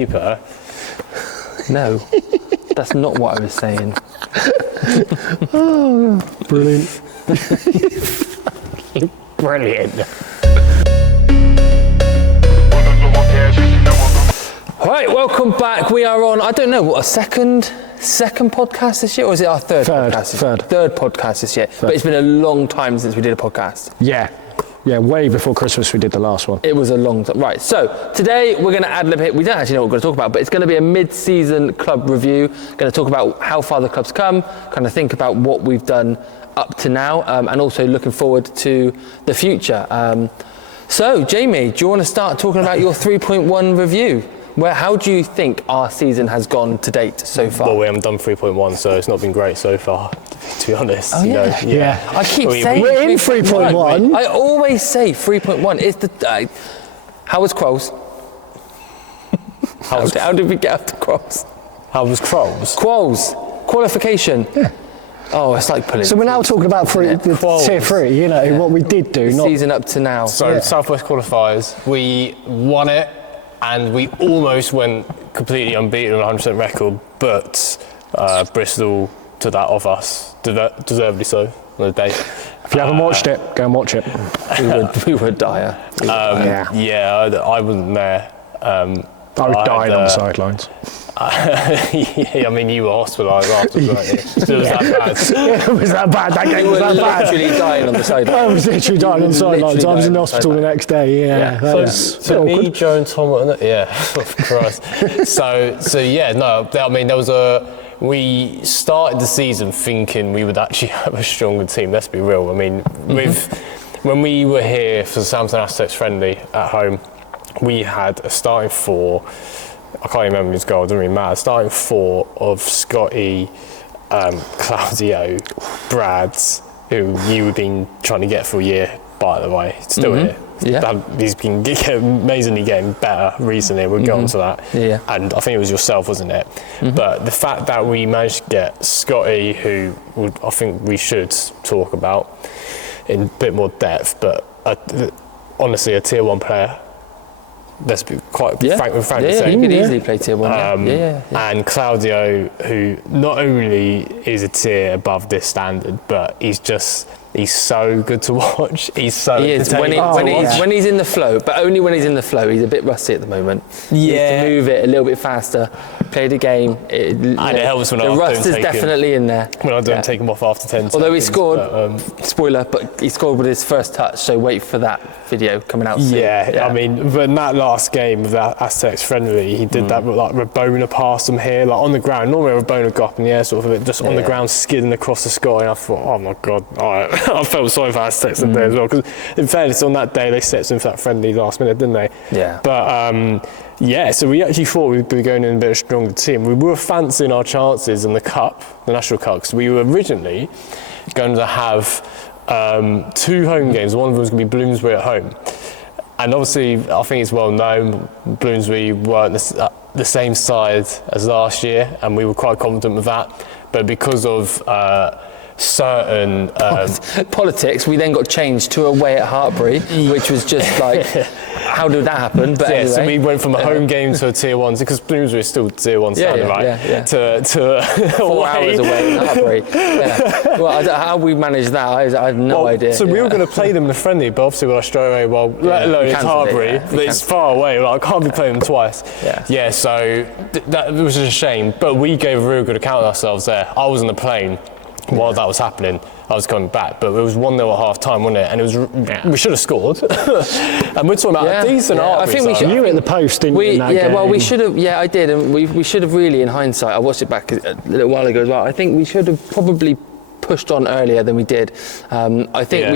Keeper. No, that's not what I was saying. Oh, brilliant. Brilliant. All right, welcome back. We are on, I don't know, what, a second podcast this year? Or is it our third podcast? Third podcast this year. But it's been a long time since we did a podcast. Yeah, way before Christmas we did the last one. It was a long time. Right, so today we're going to add a little bit. We don't actually know what we're going to talk about, but it's going to be a mid-season club review. Going to talk about how far the club's come, kind of think about what we've done up to now, and also looking forward to the future. So, Jamie, do you want to start talking about your 3.1 review? How do you think our season has gone to date so far? Well, we haven't done 3.1, so it's not been great so far, to be honest. Oh, yeah. I keep saying we're in 3.1. I always say 3.1. It's the. How was Quolls? How did we get up to Quolls? How was Quolls? Quolls. Qualification. Yeah. Oh, it's like pulling. So we're now talking about the tier 3, what we did do. The season up to now. So Southwest qualifiers, we won it, and we almost went completely unbeaten on 100% record, but Bristol took that off us, deservedly so, on the day. If you haven't watched it, go and watch it. We were dire. I wasn't there. I was dying on the sidelines. I mean, you were hospitalised afterwards, weren't you? So it was that bad. It was that bad. That game was that bad. Literally dying on the sidelines. I was literally dying on the sidelines. I was in the hospital the next day. Yeah. So me, Joe, and Tom were Christ. We started the season thinking we would actually have a stronger team. Let's be real. I mean, when we were here for the Southampton Aztecs friendly at home, we had a starting 4. I can't even remember his goal, it doesn't really matter. Starting 4 of Scotty, Claudio, Brads, who you have been trying to get for a year, by the way. Still here. Yeah. He's been amazingly getting better recently. We'll get on to that. Yeah. And I think it was yourself, wasn't it? But the fact that we managed to get Scotty, who I think we should talk about in a bit more depth, but honestly, a tier 1 player. Let's be quite frank to say. He could easily play tier 1. And Claudio, who not only is a tier above this standard, but he's so good to watch. He's so when he's in the flow, but only when he's in the flow. He's a bit rusty at the moment. He needs to move it a little bit faster, play the game. It helps when the rust is definitely in there. When I don't take him off after 10 Although seconds. He scored, spoiler, but he scored with his first touch, so wait for that video coming out soon. I mean, but in that last game of that Aztecs friendly, he did that like Rabona pass him here, like on the ground. Normally Rabona go up in the air sort of, just on the ground, skidding across the sky, and I thought, oh my God, I felt sorry for Aztecs that day as well, because in fairness, on that day they stepped in for that friendly last minute, didn't they? Yeah. But so we actually thought we'd be going in a bit of a stronger team. We were fancying our chances in the Cup, the National Cup, because we were originally going to have 2 home games. One of them was going to be Bloomsbury at home. And obviously, I think it's well known, Bloomsbury weren't the same side as last year, and we were quite confident with that. But because of certain politics, we then got changed to away at Hartbury, which was just like, how did that happen? But anyway. So we went from a home game to a tier 1, because Bloomsbury is still tier 1 standard, right? To 4 hours away in Hartbury. Well, how we managed that, I have no idea. So we were going to play them in the friendly, but obviously we're like straight away, let alone it's Hartbury, it's far away, I can't be playing them twice. So that was just a shame, but we gave a real good account of ourselves there. I was on the plane while that was happening. I was coming back, but it was 1-0 at half time, wasn't it? And it was we should have scored. And we're talking about a decent I think we should. You hit the post, didn't you? Well, we should have. Yeah, I did, and we should have really, in hindsight, I watched it back a little while ago as well. I think we should have probably pushed on earlier than we did. I think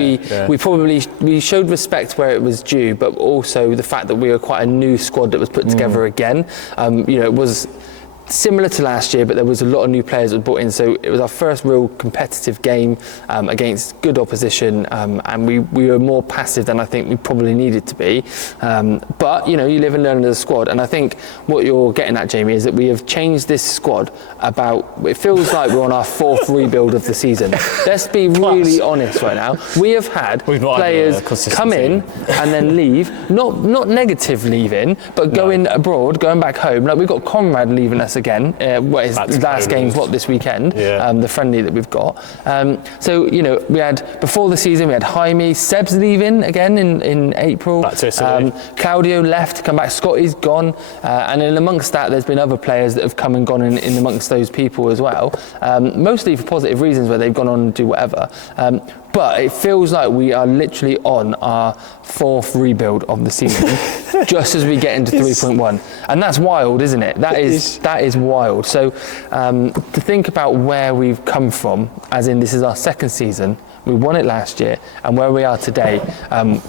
we showed respect where it was due, but also the fact that we were quite a new squad that was put together again. It was similar to last year, but there was a lot of new players that were brought in, so it was our first real competitive game against good opposition, and we were more passive than I think we probably needed to be. But you live and learn as a squad, and I think what you're getting at, Jamie, is that we have changed this squad it feels like we're on our 4th rebuild of the season. Let's be really honest right now. We have had players come in and then leave, not negative leaving, but going abroad, going back home. Like we've got Conrad leaving us again. His last game's this weekend, the friendly that we've got. So we had before the season we had Jaime, Seb's leaving again in April. Back to Italy. Claudio left, come back. Scotty's gone, and in amongst that, there's been other players that have come and gone in amongst those people as well. Mostly for positive reasons, where they've gone on and do whatever. But it feels like we are literally on our 4th rebuild of the season, just as we get into 3.1, and that's wild, isn't it? That is wild. So to think about where we've come from, as in this is our 2nd season. We won it last year, and where we are today,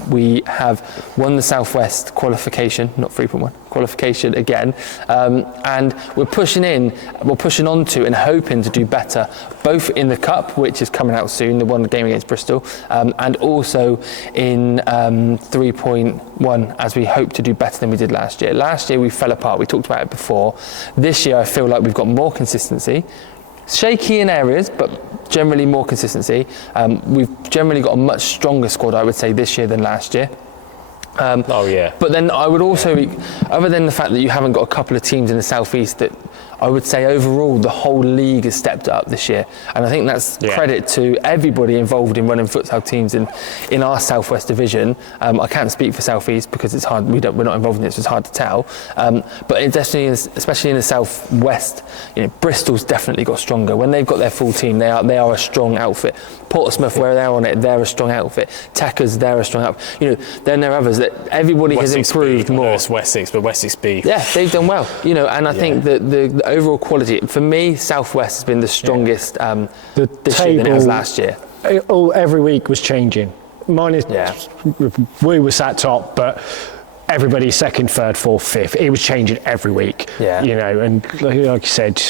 we have won the Southwest qualification, not 3.1, qualification again, and we're pushing on to and hoping to do better, both in the Cup, which is coming out soon, the one game against Bristol, and also in 3.1, as we hope to do better than we did last year. Last year we fell apart, we talked about it before. This year I feel like we've got more consistency. Shaky in areas, but generally more consistency. We've generally got a much stronger squad, I would say, this year than last year. But then I would also, other than the fact that you haven't got a couple of teams in the southeast, that I would say overall the whole league has stepped up this year, and I think that's credit to everybody involved in running futsal teams in our southwest division. I can't speak for southeast because it's hard. We're not involved in it, so it's hard to tell. But it definitely is, especially in the southwest. Bristol's definitely got stronger when they've got their full team. They are a strong outfit. Portsmouth, where they're on it, they're a strong outfit. Techers, they're a strong outfit. Then there are others that everybody has improved more. It's Wessex, but Wessex B. Yeah, they've done well. And I think that the overall quality, for me, Southwest has been the strongest this year than it was last year. Every week was changing. We were sat top, but everybody 2nd, 3rd, 4th, 5th. It was changing every week. And like you said,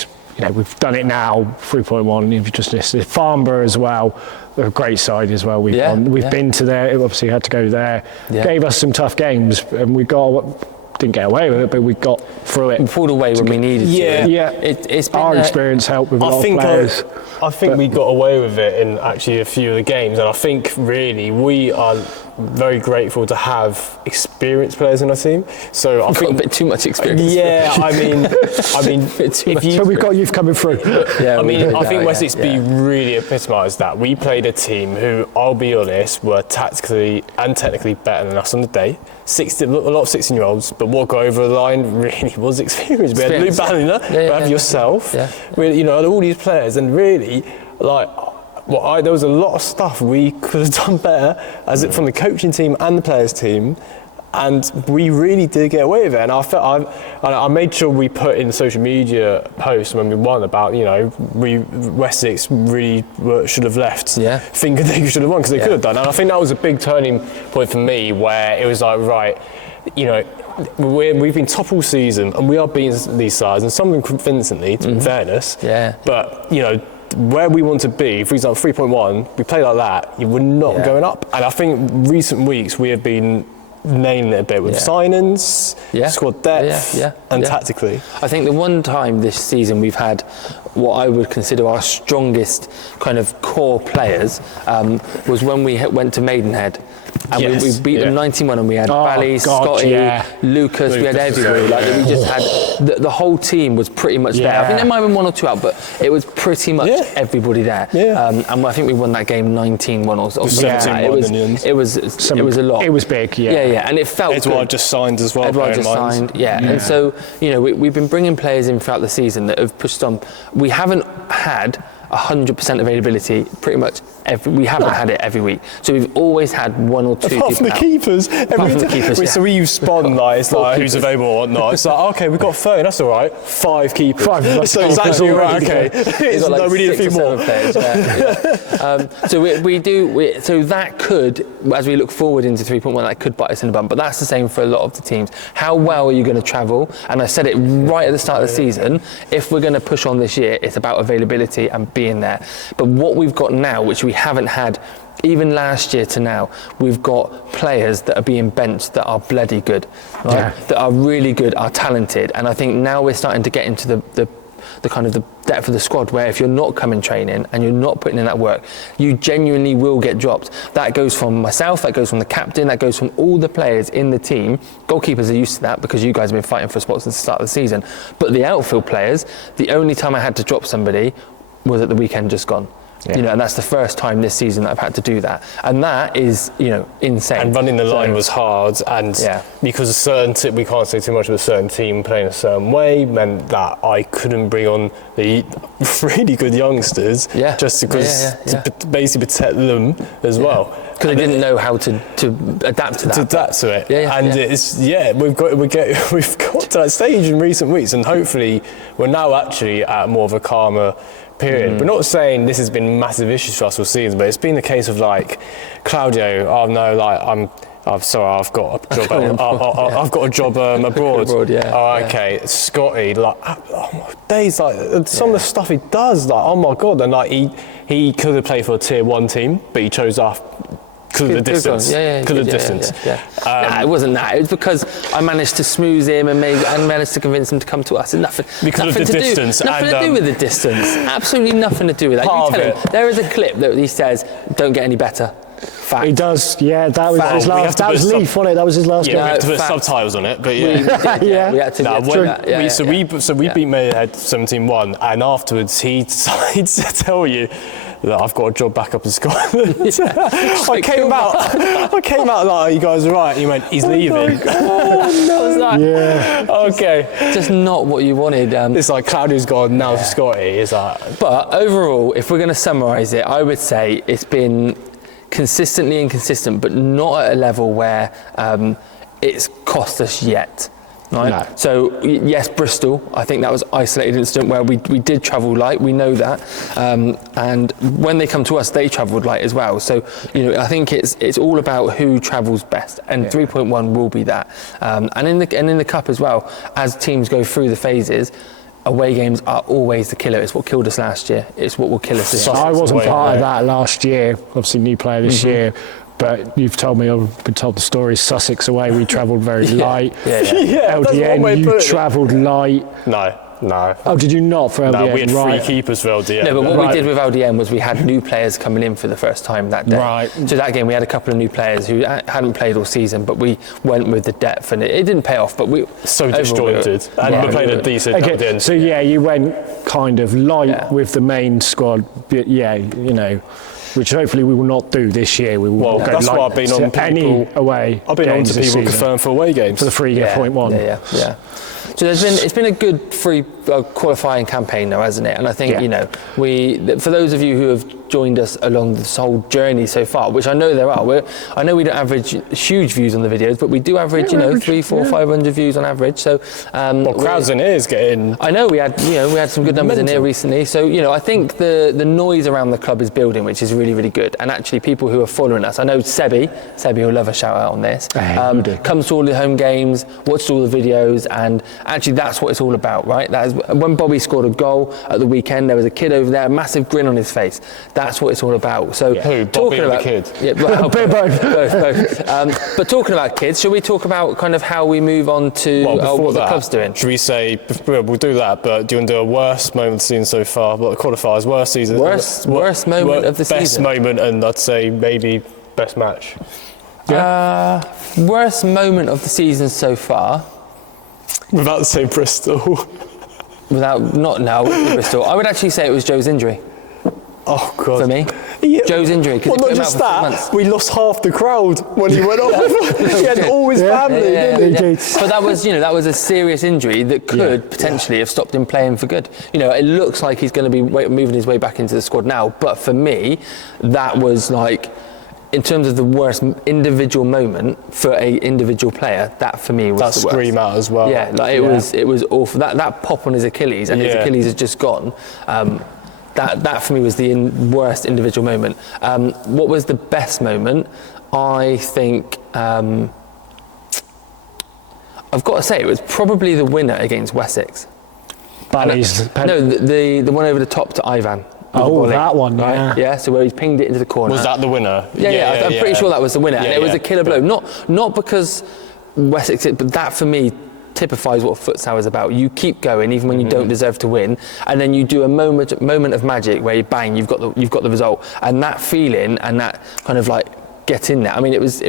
we've done it now. 3.1. You've just listed Farnborough as well. They're a great side as well. We've been to there. Obviously, had to go there. Gave us some tough games, and we didn't get away with it, but we got through it. We pulled away when we needed to. It's been our experience helped with a lot of players. I think we got away with it in actually a few of the games, and I think really we are very grateful to have experienced players in our team. So I think got a bit too much experience. I mean, so we've got youth coming through. I think Wessex B really epitomised that. We played a team who, I'll be honest, were tactically and technically better than us on the day. A lot of 16-year-olds, but what got over the line really was experience. We had Lou Balliner, we had yourself, we had all these players, and really, there was a lot of stuff we could have done better, from the coaching team and the players team, and we really did get away with it. And I made sure we put in social media posts when we won about, Wessex really should have left thinking they should have won, because they could have done. And I think that was a big turning point for me, where it was like, right, we've been top all season and we are beating these sides, and some of them convincingly, in fairness. But, where we want to be, for example, 3.1, we play like that, we're not going up. And I think recent weeks we have been nailing it a bit with signings, squad depth, and tactically. I think the one time this season we've had what I would consider our strongest kind of core players was when we went to Maidenhead. And we beat them 91, and we had Bally, Scotty, Lucas, we had everybody. We just had the whole team was pretty much there. I think there might have been one or two out, but it was pretty much everybody there. And I think we won that game 19-1 or something. It was a lot. It was big, and it felt Edward good. just signed as well. Edward just signed, and so we've been bringing players in throughout the season that have pushed on. We haven't had 100% availability pretty much we haven't had it every week. So we've always had one or two Apart from the out. keepers. Apart from the keepers, So we use Spawn, like, it's like who's available or not. It's like, okay, we've got 30, that's all right. 5 keepers. So it's actually all right, okay. Got like we need a few 6 or more. 7 players. So so that could, as we look forward into 3.1, that could bite us in the bum. But that's the same for a lot of the teams. How well are you going to travel? And I said it right at the start of the season, if we're going to push on this year, it's about availability and being there. But what we've got now, which we haven't had even last year to now, we've got players that are being benched that are bloody good, right? That are really good, are talented. And I think now we're starting to get into the kind of the depth of the squad, where if you're not coming training and you're not putting in that work, you genuinely will get dropped. That goes from myself, that goes from the captain, that goes from all the players in the team. Goalkeepers are used to that because you guys have been fighting for spots since the start of the season. But the outfield players, the only time I had to drop somebody was at the weekend just gone. You know, and that's the first time this season that I've had to do that, and that is, you know, insane. And running the line was hard, and because a certain we can't say too much of a certain team playing a certain way, meant that I couldn't bring on the really good youngsters just because to basically protect them as well. Because they didn't know how to adapt to that. To adapt to it, it's we've got to that stage in recent weeks, and hopefully we're now actually at more of a calmer period. We're not saying this has been massive issues for us all season, but it's been the case of like Claudio. Oh no, like I'm sorry, I've got a job. I've got a job abroad. Okay, Scotty, like days, like some of the stuff he does, like oh my god, and like he could have played for a tier 1 team, but he chose off. Because of the distance. It wasn't that. It was because I managed to smooth him and managed to convince him to come to us. And nothing of the distance. Nothing to do with the distance. Absolutely nothing to do with that. You tell him. There is a clip that he says, "Don't get any better." Fact. He does, that was his last. That was Leaf, wasn't it? That was his last game. We have to put subtitles on it, but we had to. So we beat Maidenhead 17-1, and afterwards he decided to tell you that I've got a job back up in Scotland. I came out like, you guys are right. He went, he's leaving. Okay. Just not what you wanted. It's like Claudio's gone, now Scotty. It's like. But overall, if we're going to summarise it, I would say it's been consistently inconsistent, but not at a level where it's cost us yet. Right? No. So yes, Bristol, I think that was an isolated incident where we did travel light, we know that, and when they come to us they travelled light as well. So I think it's all about who travels best, and 3.1 will be that, and in the cup as well, as teams go through the phases, away games are always the killer. It's what killed us last year, it's what will kill us this year. I wasn't part of that last year, obviously new player this year. But you've told me, I've been told the story, Sussex away, we travelled very light. LDN, you travelled light. No. Oh, did you not for LDN? No, we had 3 keepers for LDN. No, but what we did with LDN was we had new players coming in for the first time that day. Right. So that game we had a couple of new players who hadn't played all season, but we went with the depth, and it didn't pay off, but we... So disjointed. And we played a decent LDN. So you went kind of light with the main squad, but which hopefully we will not do this year. We will go that's light why I've been on any away. I've been on to people confirmed for away games. For the 3.1. Yeah. So it's been a good free qualifying campaign now, hasn't it? And I think for those of you who have joined us along this whole journey so far, which I know there are, I know we don't average huge views on the videos, but we do average 300, 400, 500 views on average. So crowds in here is getting. I know we had some good numbers in here recently. So I think the noise around the club is building, which is really, really good. And actually, people who are following us, I know Sebi will love a shout out on this. Comes to all the home games, watches all the videos, and actually that's what it's all about, right? That is when Bobby scored a goal at the weekend. There was a kid over there, a massive grin on his face. That's what it's all about. So who? Bobby or the kid? Yeah, both. But talking about kids, shall we talk about kind of how we move on to what the club's doing? Should we say we'll do that? But do you want to do a worst moment of the season so far? What the qualifiers? Worst season? Worst moment of the season. Best moment, and I'd say maybe best match. Worst moment of the season so far. Without saying Bristol. Bristol. I would actually say it was Joe's injury. Oh God. For me. Joe's injury. Well, not just that, we lost half the crowd when he went off. He had all his family, didn't he? But that was a serious injury that could potentially have stopped him playing for good. It looks like he's going to be moving his way back into the squad now. But for me, that was like, in terms of the worst individual moment for a individual player, that for me was the worst. That scream out as well. Yeah, it was awful. That pop on his Achilles, and his Achilles has just gone. That for me was the worst individual moment. What was the best moment? I think I've got to say it was probably the winner against Wessex. The one over the top to Ivan. Oh, that one, right? Yeah, so where he's pinged it into the corner. Was that the winner? Yeah, I'm pretty sure that was the winner. And it was a killer blow. Not because Wessex, but that for me typifies what futsal is about. You keep going even when you don't deserve to win, and then you do a moment of magic where you bang, you've got the result. And that feeling and that kind of like get in there. I mean, it was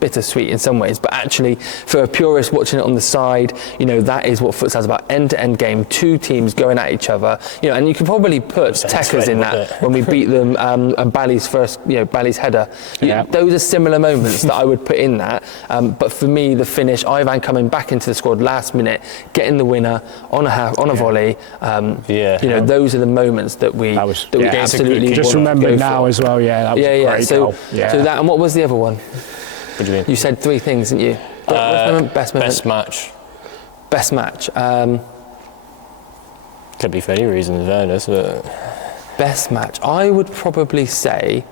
bittersweet in some ways, but actually for a purist watching it on the side, that is what futsal's about. End-to-end game, two teams going at each other, and you can probably put Tekkers in that when we beat them, and Bally's first, Bally's header. Those are similar moments that I would put in that. But for me, the finish, Ivan coming back into the squad last minute, getting the winner on a volley. Those are the moments that we absolutely just remembered now as well. Yeah, that was a great goal. So that, and what was the other one? What do you mean? You said three things, didn't you? Best moment? Best match. Best match. Could be for any reason, in fairness, but... Best match. I would probably say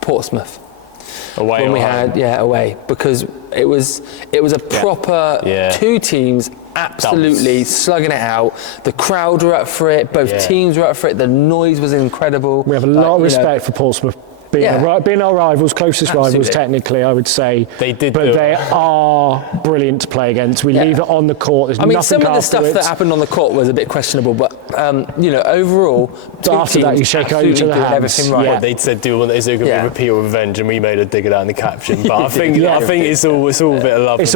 Portsmouth. Away. When we had, away. Because it was a proper two teams absolutely slugging it out. The crowd were up for it. Both teams were up for it. The noise was incredible. We have a lot of respect for Portsmouth. Being our rivals, closest rivals technically, I would say. They did, but they are brilliant to play against. We leave it on the court. There's nothing some of the stuff that happened on the court was a bit questionable, but overall, after that you shake out each other's hands. Everything right. Well, they said, is it going to be repeat or revenge? And we made a dig of that in the caption. But I think it's all a bit of love. It's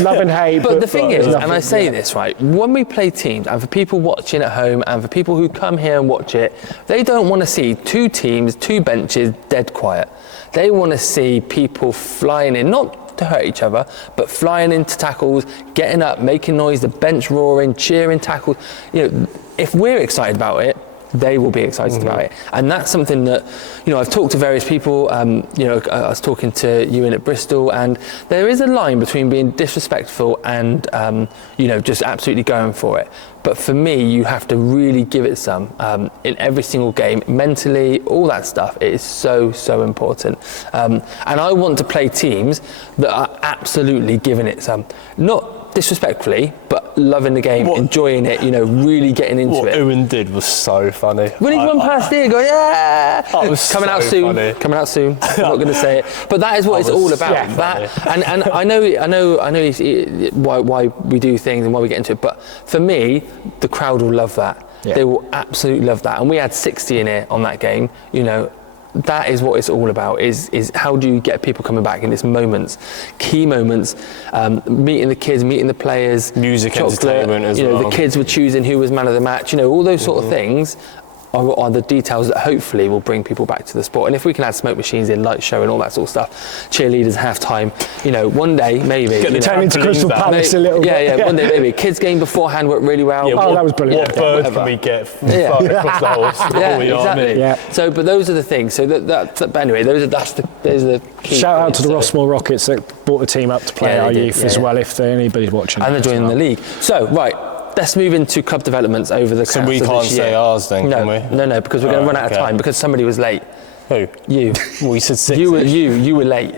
love and hate. But the thing is, and I say this right, when we play teams, and for people watching at home, and for people who come here and watch it, they don't want to see two teams, two benches, dead quiet. They want to see people flying in, not to hurt each other, but flying into tackles, getting up, making noise, the bench roaring, cheering tackles. If we're excited about it, they will be excited about it. And that's something that, I've talked to various people, I was talking to you in at Bristol, and there is a line between being disrespectful and, just absolutely going for it. But for me, you have to really give it some in every single game, mentally, all that stuff. It is so, so important. And I want to play teams that are absolutely giving it some. Not disrespectfully, but loving the game, enjoying it, really getting into it. What Owen did was so funny. When he run past here, go, That was coming out soon. Funny. Coming out soon. I'm not going to say it, but that is what it's all about. And I know why we do things and why we get into it. But for me, the crowd will love that. Yeah. They will absolutely love that. And we had 60 in here on that game. That is what it's all about, is how do you get people coming back in these moments, key moments, meeting the kids, meeting the players. Music, entertainment as well. The kids were choosing who was man of the match, all those sort of things are the details that hopefully will bring people back to the sport. And if we can add smoke machines in, light show and all that sort of stuff, cheerleaders, half-time, one day maybe. Turn into Crystal Palace a little bit. Yeah, one day maybe. Kids game beforehand worked really well. That was brilliant. What bird can we get from across the whole sport? Exactly. Yeah. So, but those are the things. So but anyway, those are the key. Shout out to the Rossmore Rockets that brought the team up to play our youth as well, if anybody's watching. And they're joining the league. So, right. Let's move into club developments over the course of this year. So we can't say ours then, can we? No, because we're going to run out of time because somebody was late. Who? You. We said 6. You were late,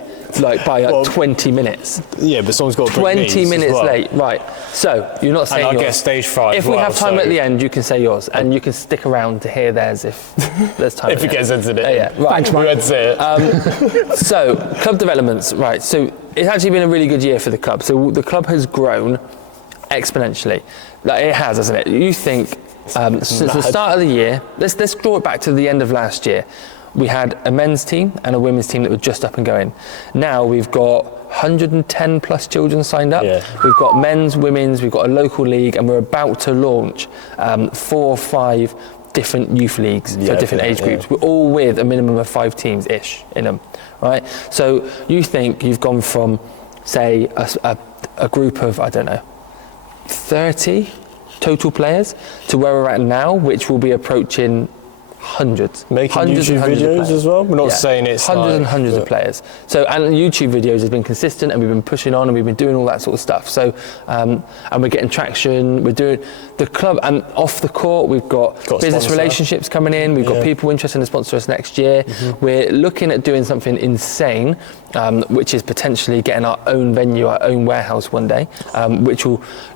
by 20 minutes. Yeah, but someone's got to bring 20 minutes late, right. So, you're not saying yours. And I guess stage 5 If we have time at the end, you can say yours, and you can stick around to hear theirs if there's time. If it gets into it. Yeah, right. Thanks, Mike. Say it. So, club developments, right. So, it's actually been a really good year for the club. So, the club has grown exponentially. It has, hasn't it? You think since the start of the year, let's draw it back to the end of last year. We had a men's team and a women's team that were just up and going. Now we've got 110 plus children signed up. Yeah. We've got men's, women's, we've got a local league, and we're about to launch 4 or 5 different youth leagues for different age groups. We're all with a minimum of 5 teams-ish in them, right? So you think you've gone from, say, a group of, I don't know, 30 total players to where we're at now, which will be approaching hundreds. Making hundreds YouTube and hundreds videos as well? We're not saying it's hundreds like, and hundreds of players. So, and YouTube videos has been consistent, and we've been pushing on, and we've been doing all that sort of stuff. So, and we're getting traction. We're doing the club, and off the court, we've got business sponsor. relationships coming in. We've got people interested in sponsor us next year. We're looking at doing something insane, which is potentially getting our own venue, our own warehouse one day, which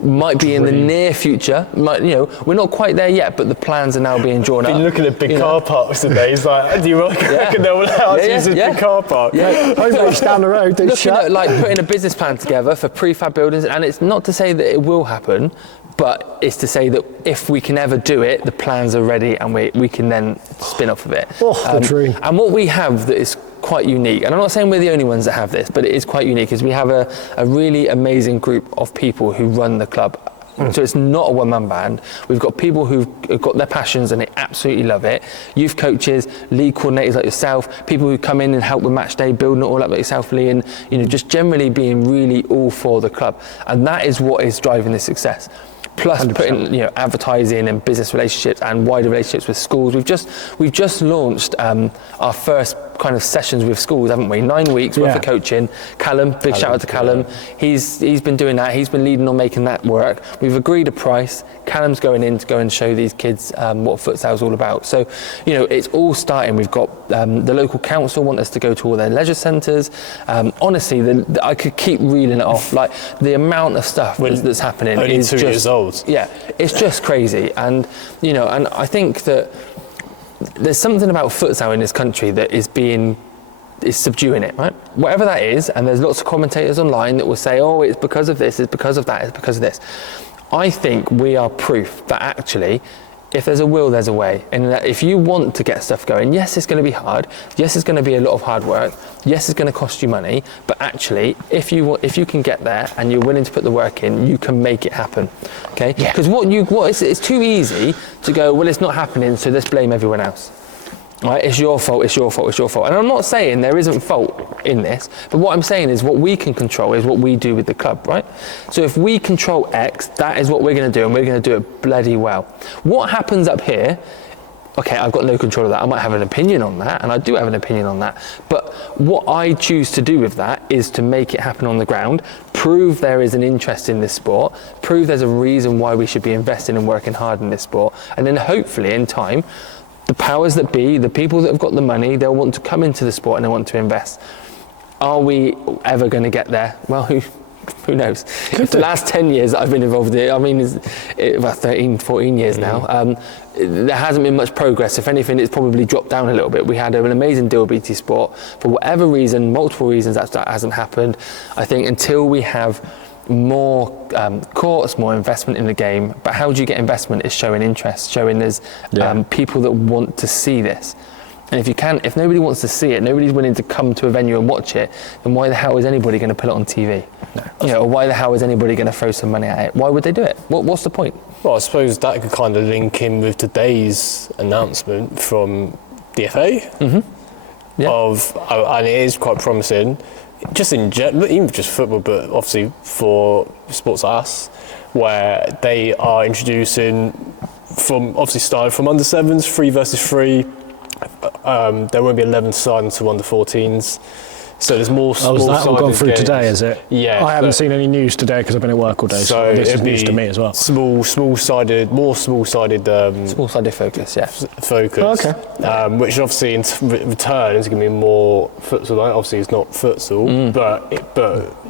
might be in the near future. We're not quite there yet, but the plans are now being drawn up. Been looking at big car parks today. He's like, do you reckon they'll allow us to use a big car park? Yeah. Home's down the road. Looking at like putting a business plan together for prefab buildings, and it's not to say that it will happen, but it's to say that if we can ever do it, the plans are ready, and we can then spin off of it. The dream. And what we have that is quite unique, and I'm not saying we're the only ones that have this, but it is quite unique, is we have a really amazing group of people who run the club. So it's not a one-man band. We've got people who've got their passions and they absolutely love it. Youth coaches, league coordinators like yourself, people who come in and help with match day, building it all up like yourself, Lee, and just generally being really all for the club. And that is what is driving this success. Plus 100%. Putting advertising and business relationships and wider relationships with schools. We've just launched our first kind of sessions with schools, haven't we? 9 weeks worth of coaching. Callum, big shout out to Callum. He's been doing that. He's been leading on making that work. We've agreed a price. Callum's going in to go and show these kids what futsal's all about. So, it's all starting. We've got the local council want us to go to all their leisure centres. Honestly, I could keep reeling it off. Like the amount of stuff that's happening is 2 just years old. Yeah, it's just crazy. And and I think that there's something about futsal in this country that is subduing it, right? Whatever that is, and there's lots of commentators online that will say, oh, it's because of this, it's because of that, it's because of this. I think we are proof that actually, if there's a will, there's a way. And that if you want to get stuff going, yes, it's going to be hard. Yes, it's going to be a lot of hard work. Yes, it's going to cost you money. But actually, if you can get there and you're willing to put the work in, you can make it happen. Okay? Because it's too easy to go, well, it's not happening, so let's blame everyone else. Right? It's your fault, it's your fault, it's your fault. And I'm not saying there isn't fault in this, but what I'm saying is what we can control is what we do with the club, right? So if we control X, that is what we're going to do, and we're going to do it bloody well. What happens up here, okay, I've got no control of that. I might have an opinion on that, and I do have an opinion on that. But what I choose to do with that is to make it happen on the ground, prove there is an interest in this sport, prove there's a reason why we should be investing and working hard in this sport, and then hopefully in time, the powers that be, the people that have got the money, they'll want to come into the sport and they want to invest. Are we ever going to get there? Well, who knows? The last 10 years that I've been involved in it, I mean, it's about 13, 14 years now, there hasn't been much progress. If anything, it's probably dropped down a little bit. We had an amazing deal with BT Sport. For whatever reason, multiple reasons, that hasn't happened. I think until we have more courts, more investment in the game. But how do you get investment? Is showing interest, showing there's people that want to see this. And if nobody wants to see it, nobody's willing to come to a venue and watch it, then why the hell is anybody going to put it on TV? No. Or why the hell is anybody going to throw some money at it? Why would they do it? What's the point? Well, I suppose that could kind of link in with today's announcement from the FA and it is quite promising. Just in general, even just football, but obviously for sports like us, where they are introducing starting from under 7s, 3 versus 3. There won't be 11 side until under 14s. So there's more small sided that all gone through games. today, is it? Yeah. I haven't seen any news today because I've been at work all day, so this is news to me as well. More small-sided focus, yeah. Focus. Okay. Which obviously in return is going to be more futsal. Like, obviously it's not futsal, but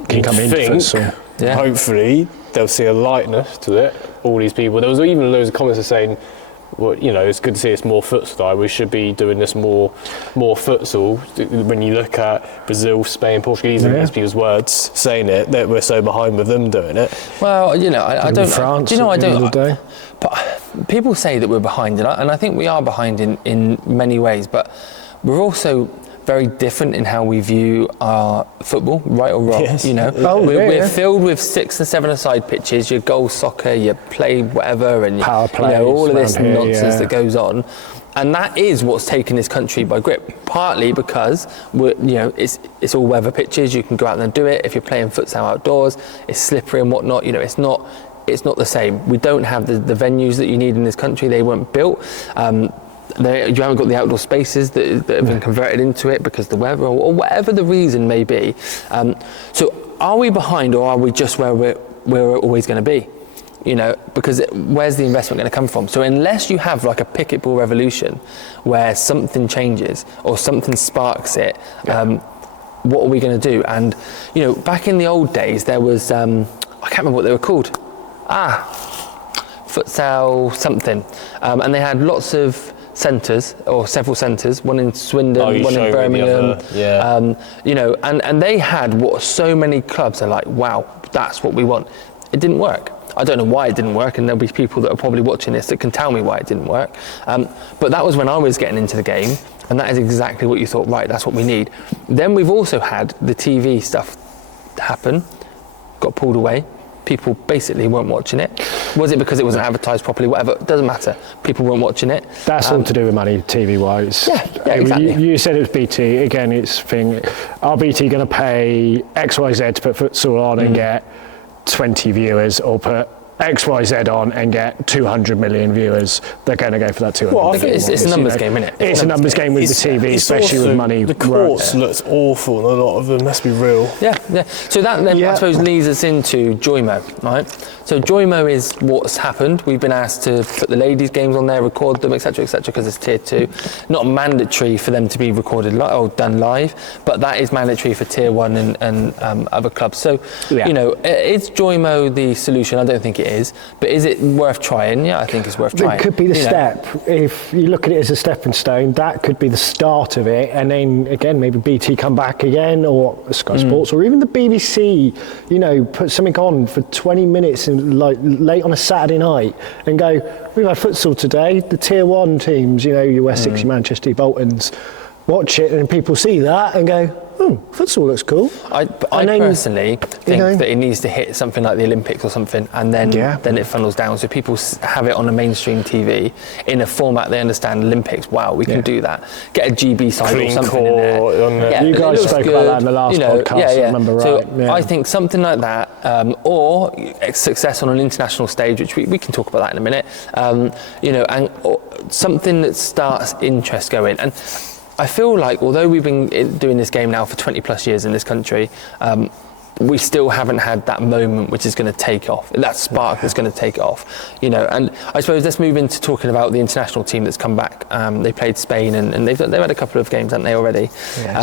can come into futsal. Yeah. Hopefully they'll see a lightness to it. All these people. There was even loads of comments saying, well, it's good to see it's more futsal. We should be doing this more futsal. When you look at Brazil, Spain, Portugal, these people's words saying it, that we're so behind with them doing it. Well, I don't. France, I don't. But people say that we're behind, and I think we are behind in many ways. But we're also very different in how we view our football, right or wrong. Yes. You know, Oh, we're filled with 6 and 7-a-side pitches. Your goal soccer, you play whatever, and Power plays all of this around here, nonsense yeah. that goes on. And that is what's taken this country by grip, partly because it's all weather pitches. You can go out there and do it. If you're playing futsal outdoors, it's slippery and whatnot. You know, it's not the same. We don't have the venues that you need in this country. They weren't built. You haven't got the outdoor spaces that have been converted into it because the weather or whatever the reason may be. So are we behind, or are we just where we're always going to be? You know, because where's the investment going to come from? So unless you have like a picket ball revolution where something changes or something sparks it, what are we going to do? And, you know, back in the old days, there was, I can't remember what they were called. Futsal something. And they had lots of centres, or several centres, one in Swindon, one in Birmingham. You know, and they had what so many clubs are like, wow, that's what we want. It didn't work. I don't know why it didn't work, and there'll be people that are probably watching this that can tell me why it didn't work. But that was when I was getting into the game, and that is exactly what you thought, right, that's what we need. Then we've also had the TV stuff happen, got pulled away. People basically weren't watching it. Was it because it wasn't advertised properly? Whatever, it doesn't matter. People weren't watching it. That's all to do with money, TV-wise. Yeah, exactly. You said it was BT. Again, it's thing. Are BT going to pay XYZ to put futsal on and get 20 viewers, or put XYZ on and get 200 million viewers? They're going to go for that 200 Well, I million. think it's a numbers game, isn't it? It's a numbers game with the TV, especially also, with money. The courts looks awful, and a lot of them must be real. Yeah. So that then I suppose leads us into Joymo, right? So Joymo is what's happened. We've been asked to put the ladies' games on there, record them, etc., because it's tier 2. Not mandatory for them to be recorded or done live, but that is mandatory for tier 1 and other clubs. So, you know, is Joymo the solution? I don't think it is, but is it worth trying? Yeah, I think it's worth trying. It could be the step. If you look at it as a stepping stone, that could be the start of it, and then again maybe BT come back again, or Sky Sports, or even the BBC, you know, put something on for 20 minutes and like late on a Saturday night and go, we've had futsal today, the tier 1 teams, you know, your West 60, Manchester, Boltons, watch it, and people see that and go, futsal looks cool. I personally think that it needs to hit something like the Olympics or something, and then it funnels down. So people have it on a mainstream TV in a format they understand. Olympics, wow, we can do that. Get a GB side or something in there. Yeah, you guys spoke about that in the last podcast, I remember right. So I think something like that, or success on an international stage, which we can talk about that in a minute. You know, and something that starts interest going. And I feel like although we've been doing this game now for 20 plus years in this country, we still haven't had that moment which is going to take off, that spark that's going to take off, you know. And I suppose let's move into talking about the international team that's come back. They played Spain and they've had a couple of games, haven't they, already?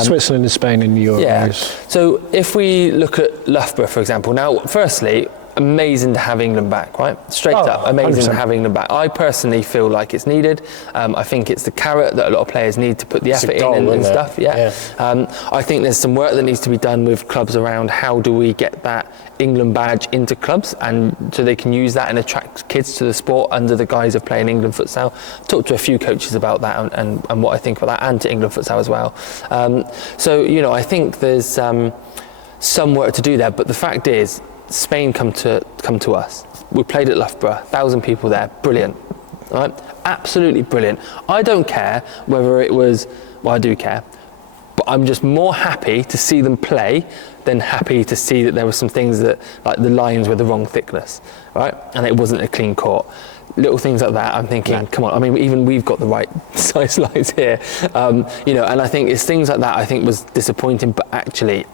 Switzerland and Spain in the Euros. Yeah. So if we look at Loughborough, for example, now, firstly, amazing to have England back, right? Straight up, amazing 100%. To have England back. I personally feel like it's needed. I think it's the carrot that a lot of players need to put the effort in and stuff. I think there's some work that needs to be done with clubs around how do we get that England badge into clubs, and so they can use that and attract kids to the sport under the guise of playing England futsal. I've talked to a few coaches about that and what I think about that, and to England futsal as well. So, you know, I think there's some work to do there, but the fact is, Spain come to us. We played at Loughborough, 1,000 people there, brilliant, right? Absolutely brilliant. I don't care whether it was, well, I do care, but I'm just more happy to see them play than happy to see that there were some things that, like the lines were the wrong thickness, right? And it wasn't a clean court. Little things like that, I'm thinking, come on, I mean, even we've got the right size lines here, you know, and I think it's things like that I think was disappointing, but actually,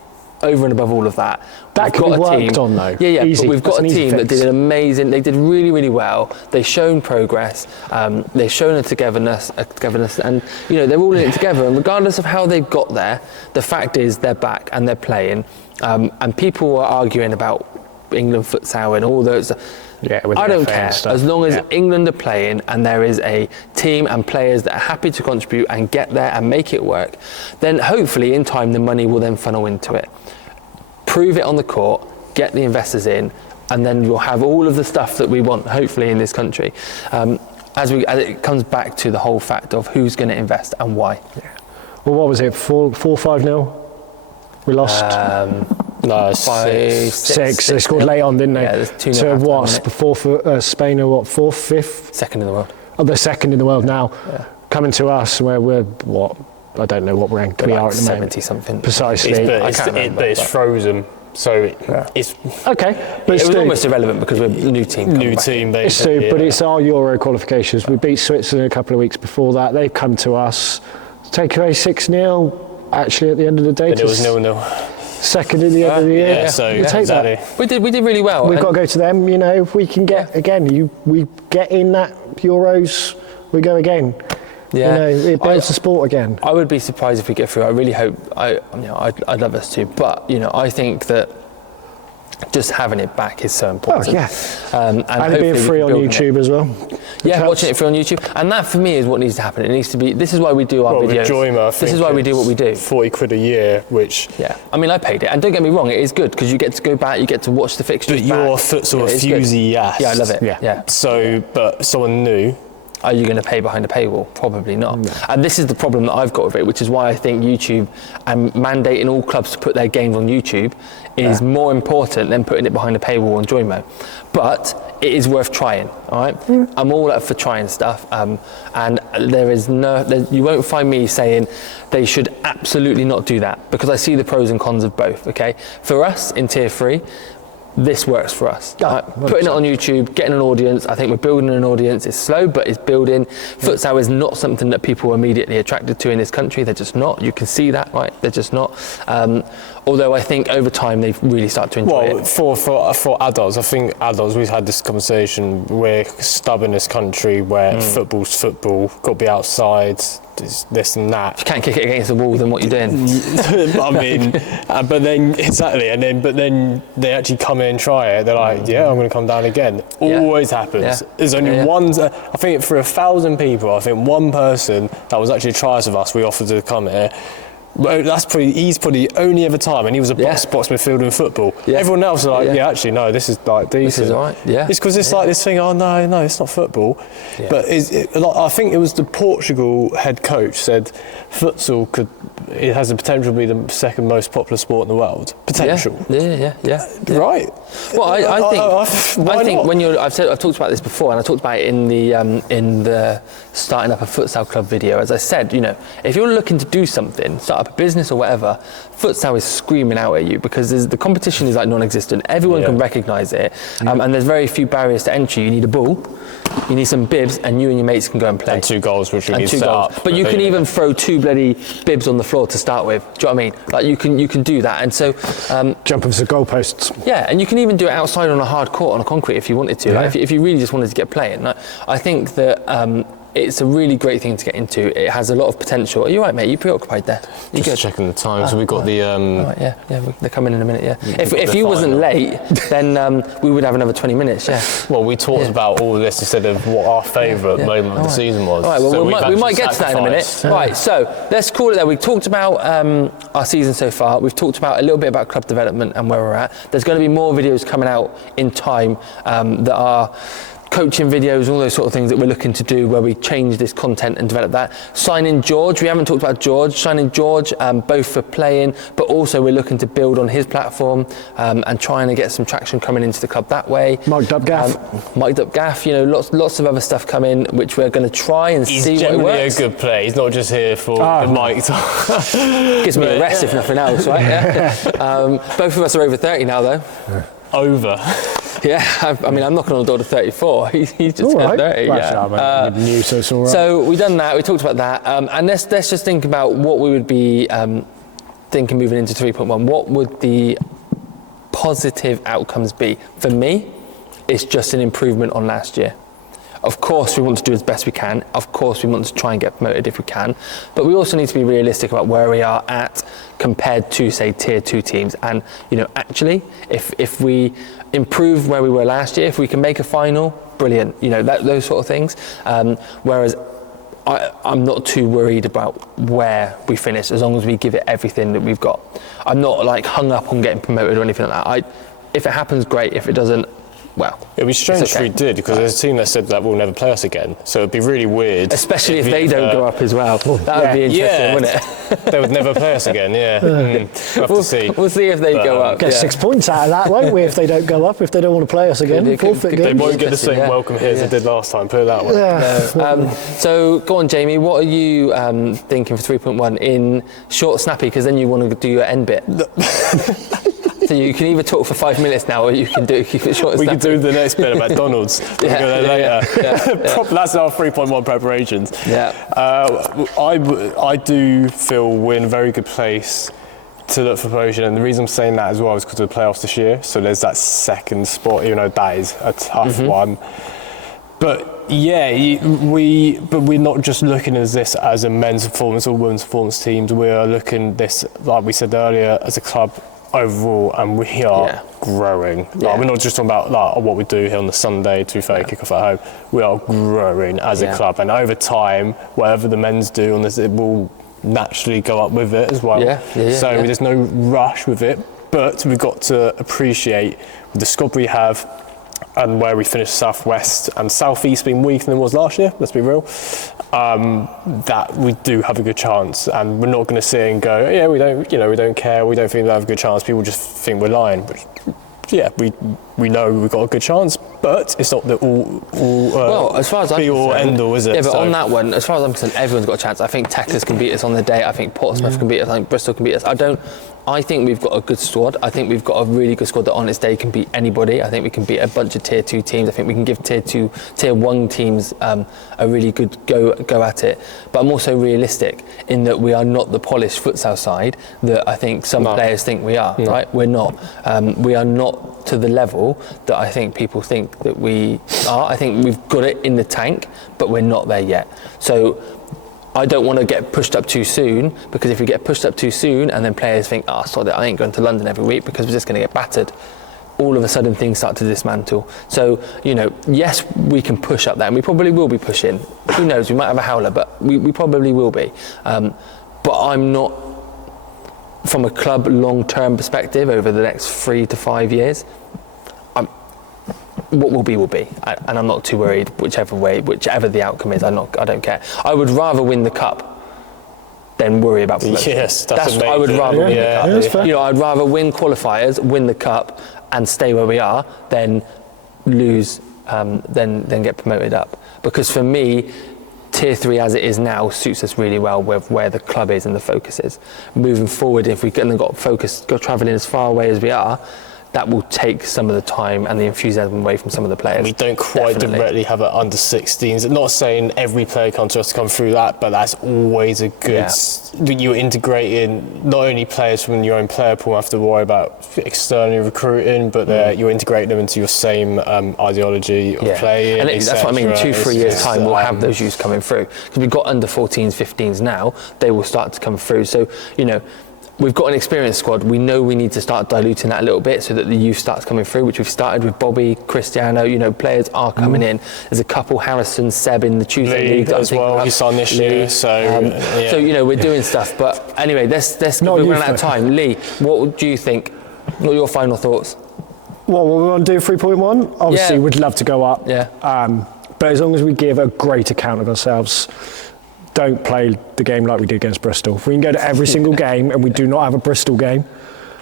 over and above all of that, that could be worked on though. Yeah, easy. But we've got a team that did an amazing. They did really, really well. They've shown progress. They've shown a togetherness, and you know they're all in it together. And regardless of how they've got there, the fact is they're back and they're playing. And people are arguing about England futsal and all those. I don't care, as long as England are playing and there is a team and players that are happy to contribute and get there and make it work, then hopefully in time the money will then funnel into it. Prove it on the court, get the investors in, and then we'll have all of the stuff that we want, hopefully, in this country. As it comes back to the whole fact of who's going to invest and why. Well, what was it? 4-5-0? We lost. No, 6. They scored late on, didn't they? Yeah, there's 2-0 to half-time, what? wasn't it? Before Spain are what? 4th, 5th? Second in the world. Oh, they're second in the world now. Yeah. Coming to us, where we're what? I don't know what rank we are at the moment. 70 something. Precisely. But it's frozen. So it's okay, but it was Stu, almost irrelevant because we're a new team. basically. Stu, but it's our Euro qualifications. We beat Switzerland a couple of weeks before that. They've come to us, take away 6-0. Actually, at the end of the day, But it was 0-0. Second at the end of the year. Yeah, so we'll take exactly. that. We did really well. We've got to go to them. You know, if we can get again, we get in that Euros, we go again. Yeah. You know, it builds the sport again. I would be surprised if we get through. I really hope. I'd love us to, but I think that just having it back is so important. Oh yeah. And it being free on YouTube as well. Yeah, watching it free on YouTube, and that for me is what needs to happen. It needs to be. This is why we do our videos. With Joymo, this is why we do what we do. £40 a year, which I mean, I paid it, and don't get me wrong, it is good because you get to go back, you get to watch the fixtures. But you're futsal enthusiast. Yeah, I love it. Yeah. So, but someone new. Are you going to pay behind a paywall? Probably not. No. And this is the problem that I've got with it, which is why I think YouTube and mandating all clubs to put their games on YouTube is more important than putting it behind a paywall on Joymo. But it is worth trying, all right? I'm all up for trying stuff. And you won't find me saying they should absolutely not do that because I see the pros and cons of both, okay? For us in Tier 3, this works for us. Putting it on YouTube, getting an audience. I think we're building an audience. It's slow, but it's building. Futsal is not something that people are immediately attracted to in this country. They're just not. You can see that, right? They're just not. Although I think over time they've really started to enjoy it. For adults, I think adults, we've had this conversation. We're stubborn in this country where football's football, got to be outside. This and that. If you can't kick it against the wall, then what are you doing? I mean, but then exactly, but then they actually come in and try it. They're like, yeah, I'm going to come down again. Always happens. Yeah. There's only one. I think for 1,000 people, I think one person that was actually tries with us. We offered to come here. He's probably the only ever time, and he was a box midfielder in football. Yeah. Everyone else is like, actually, no, this is like decent. This is all right. Yeah. It's because it's like this thing. Oh no, it's not football. Yeah. But I think it was the Portugal head coach said, futsal it has the potential to be the second most popular sport in the world. Potential. Yeah. Right. Well, I think when I've talked about this before, and I talked about it in the starting up a futsal club video. As I said, if you're looking to do something, start up a business or whatever, futsal is screaming out at you because the competition is like non-existent. Everyone can recognise it, and there's very few barriers to entry. You need a ball, you need some bibs, and you and your mates can go and play. And 2 goals, which we need to set up. But you can even throw 2 bloody bibs on the floor to start with. Do you know what I mean? Like you can do that, and so jump over the goalposts. Yeah, and you can even do it outside on a hard court on a concrete if you wanted to. Like if you really just wanted to get playing. I think that. It's a really great thing to get into. It has a lot of potential. Are you right, mate? You preoccupied there? You just checking the time. So we got the. Right, they're coming in a minute. Yeah. If you wasn't late, then we would have another 20 minutes. Yeah. Well, we talked about all of this instead of what our favourite moment of the season was. All right. Well, so we might get to that in a minute. Right. So let's call it there. We've talked about our season so far. We've talked about a little bit about club development and where we're at. There's going to be more videos coming out in time that are coaching videos, all those sort of things that we're looking to do where we change this content and develop that. Signing George, we haven't talked about George. Signing George, both for playing, but also we're looking to build on his platform and trying to get some traction coming into the club that way. Mic'd up gaff. Lots of other stuff coming, which we're going to try and see what works. He's generally a good player. He's not just here for the mic. Gives me a rest if nothing else, right? Yeah. Both of us are over 30 now, though. Over. Yeah, I mean, I'm knocking on the door to 34. He's just turned 30. So we've done that. We talked about that, and let's just think about what we would be thinking moving into 3.1. What would the positive outcomes be? For me, it's just an improvement on last year. Of course, we want to do as best we can. Of course, we want to try and get promoted if we can. But we also need to be realistic about where we are at compared to, say, Tier 2 teams. And, actually, if we improve where we were last year, if we can make a final, brilliant. Those sort of things. Whereas I'm not too worried about where we finish as long as we give it everything that we've got. I'm not hung up on getting promoted or anything like that. If it happens, great. If it doesn't, well, It'd be strange it's okay. if we did, because there's a team that said that will never play us again. So it'd be really weird. Especially if they don't go up as well. That would be interesting, wouldn't it? They would never play us again, We'll have to see. We'll see if they go up. Get 6 points out of that, won't we, if they don't go up, if they don't want to play us again. Forfeit They games. won't get the same welcome here as they did last time, put it that way. Yeah. So go on, Jamie, what are you thinking for 3.1 in short, snappy, because then you want to do your end bit. So you can either talk for 5 minutes now, or you can keep it short and snappy. We can do the next bit about McDonald's. We'll go there later. That's our 3.1 preparations. Yeah. I do feel we're in a very good place to look for promotion, and the reason I'm saying that as well is because of the playoffs this year. So there's that second spot, even though that is a tough one. But we're not just looking at this as a men's performance or women's performance teams. We are looking at this, like we said earlier, as a club overall, and we are growing. We're not just talking about what we do here on the Sunday 2:30 kick-off at home. We are growing as a club, and over time, whatever the men's do on this, it will naturally go up with it as well. So there's no rush with it, but we've got to appreciate the squad we have and where we finished Southwest and Southeast being weaker than it was last year, let's be real, that we do have a good chance, and we're not going to sit and go, we don't care, we don't think we have a good chance, people just think we're lying. But we know we've got a good chance, but it's not the all as far as I'm be all end all, is it? Yeah, but on that one, as far as I'm concerned, everyone's got a chance. I think Texas can beat us on the day. I think Portsmouth can beat us. I think Bristol can beat us. I think we've got a good squad. I think we've got a really good squad that on its day can beat anybody. I think we can beat a bunch of tier 2 teams. I think we can give tier 1 teams a really good go at it. But I'm also realistic in that we are not the polished futsal side that I think some players think we are. Right? We're not. We are not to the level that I think people think that we are. I think we've got it in the tank, but we're not there yet. So I don't want to get pushed up too soon, because if we get pushed up too soon and then players think, sod it, I ain't going to London every week because we're just going to get battered, all of a sudden things start to dismantle. So, yes, we can push up there, and we probably will be pushing. Who knows, we might have a howler, but we probably will be. But I'm not, from a club long-term perspective over the next 3 to 5 years, what will be, and I'm not too worried whichever the outcome is. I don't care. I would rather win the cup than worry about promotion. Yes, that's I would rather win the cup. I'd rather win qualifiers, win the cup, and stay where we are than lose, than get promoted up. Because for me, Tier 3 as it is now suits us really well with where the club is and the focus is. Moving forward, if we got travelling as far away as we are, that will take some of the time and the enthusiasm away from some of the players. We don't quite directly have it under 16s. Not saying every player comes to us to come through that, but that's always a good. You're integrating not only players from your own player pool, have to worry about externally recruiting, but you're integrating them into your same ideology of playing. And that's what I mean. 2-3 years time, we'll have those youths coming through, because we've got under 14s, 15s now. They will start to come through. So we've got an experienced squad. We know we need to start diluting that a little bit so that the youth starts coming through, which we've started with Bobby, Cristiano. Players are coming in. There's a couple, Harrison, Seb in the Tuesday League as well. He signed this year. So we're doing stuff. But anyway, let's we're running out of time. Lee, what do you think? What are your final thoughts? What we want to do 3.1? Obviously, we'd love to go up. Yeah. But as long as we give a great account of ourselves, don't play the game like we did against Bristol. If we can go to every single game, and we do not have a Bristol game,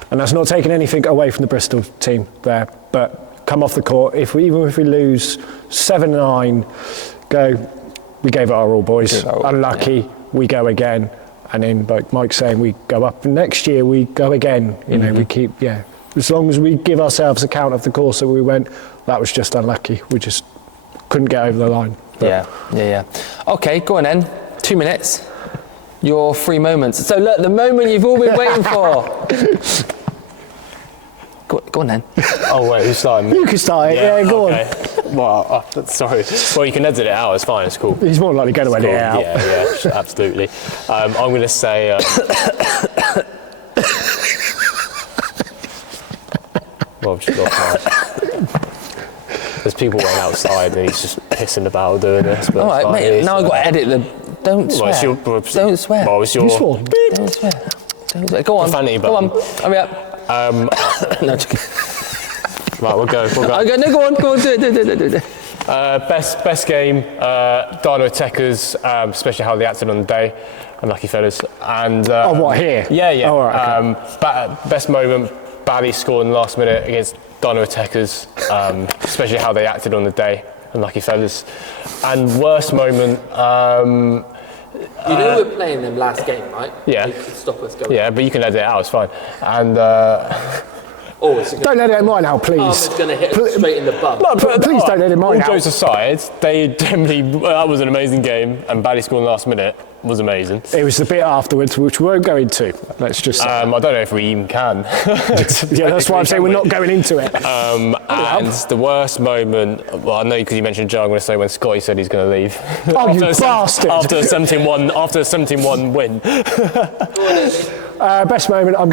and that's not taking anything away from the Bristol team there, but come off the court, even if we lose 7-9, we gave it our all, boys. Unlucky, we go again, and then like Mike's saying, we go up, and next year we go again. We keep, as long as we give ourselves account of the course that we went, that was just unlucky. We just couldn't get over the line. But Okay, go on then. 2 minutes. Your 3 moments. So look, the moment you've all been waiting for. Go on then. Oh wait, who's starting? You can start it. Go on. Well, sorry. Well, you can edit it out. It's fine. It's cool. He's more likely going to edit it out. Yeah, absolutely. I'm going to say. Well, I've just lost my. There's people waiting outside, and he's just pissing about doing this. But all right, mate. Now I've got to edit the. Don't swear. Don't swear. You swore. Don't swear. Go on. Profanity Go on. button. Hurry up. No, Right, we'll go. Okay, no, go on, do it. Best game, Dino Techers, especially how they acted on the day. Unlucky fellas. And what, here? Yeah. Oh, right, okay. Best moment, Bally scored in the last minute against Dino Techers, especially how they acted on the day. Unlucky fellas. And worst moment. You know we're playing them last game, right? Yeah. You could stop us going. Yeah, but you can edit it out. It's fine. And. Don't let it mine out, please. It's going to hit us straight in the bum. No, but Please don't let it mine all out. jokes aside, they definitely that was an amazing game, and Bally scoring last minute was amazing. It was the bit afterwards, which we won't go into. Let's just say. I don't know if we even can. Yeah, that's why I'm saying we're not going into it. And the worst moment, well, I know because you mentioned Joe, I'm going to say when Scotty said he's going to leave. Oh, you bastard! After a 17-1 win. Best moment, I'm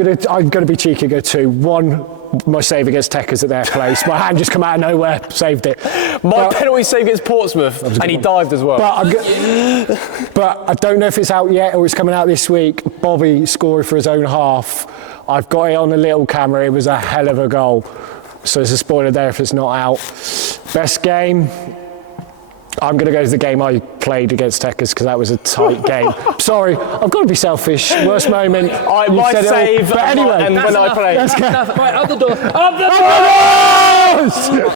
gonna be cheeky, go 2-1. My save against Techers at their place. My hand just come out of nowhere, saved it. My penalty save against Portsmouth, and he dived as well. But I don't know if it's out yet or it's coming out this week. Bobby scoring for his own half. I've got it on the little camera. It was a hell of a goal. So there's a spoiler there if it's not out. Best game. I'm going to go to the game I played against Techers because that was a tight game. Sorry, I've got to be selfish. Worst moment. My save, but anyway, and when I played. Right, out the door. Up the doors!